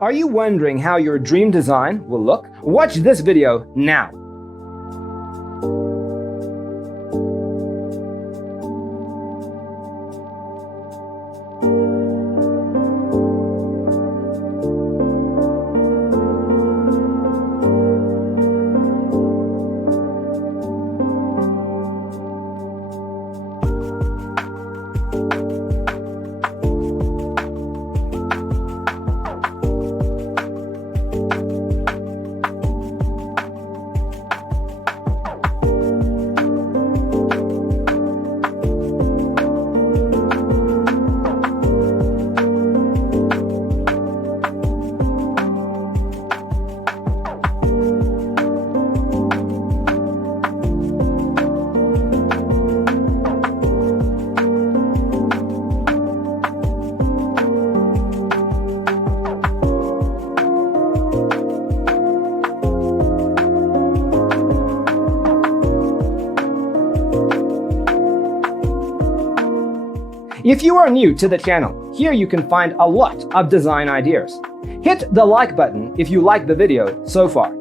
Are you wondering how your dream design will look? Watch this video now. If you are new to the channel, here you can find a lot of design ideas. Hit the like button if you like the video so far.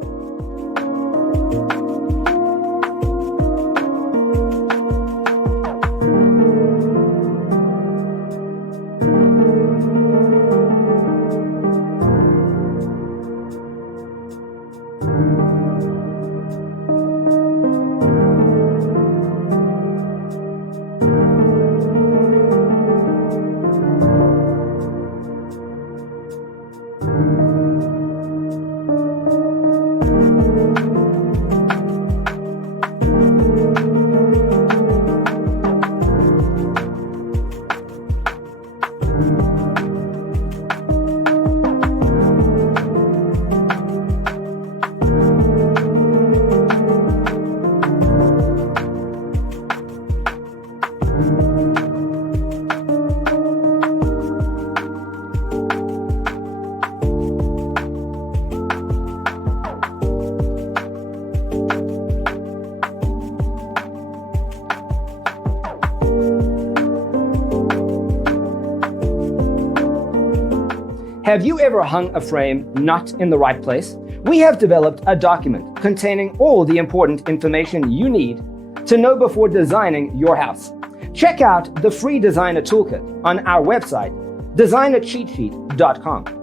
Have you ever hung a frame not in the right place? We have developed a document containing all the important information you need to know before designing your house. Check out the free designer toolkit on our website, designercheatsheet.com.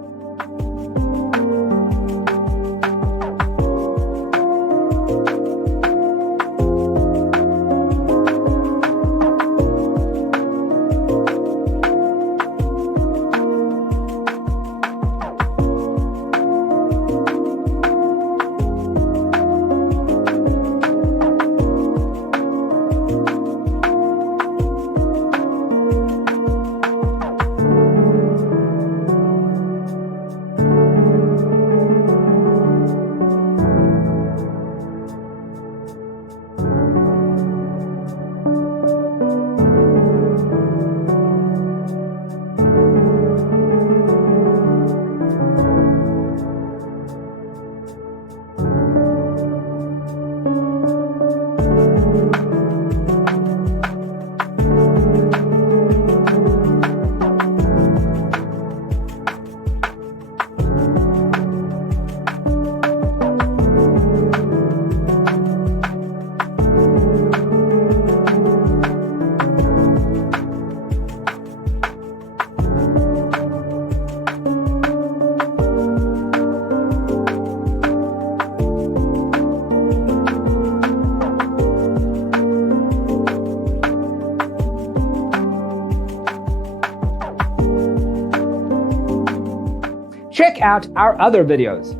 Check out our other videos.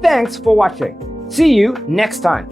Thanks for watching. See you next time.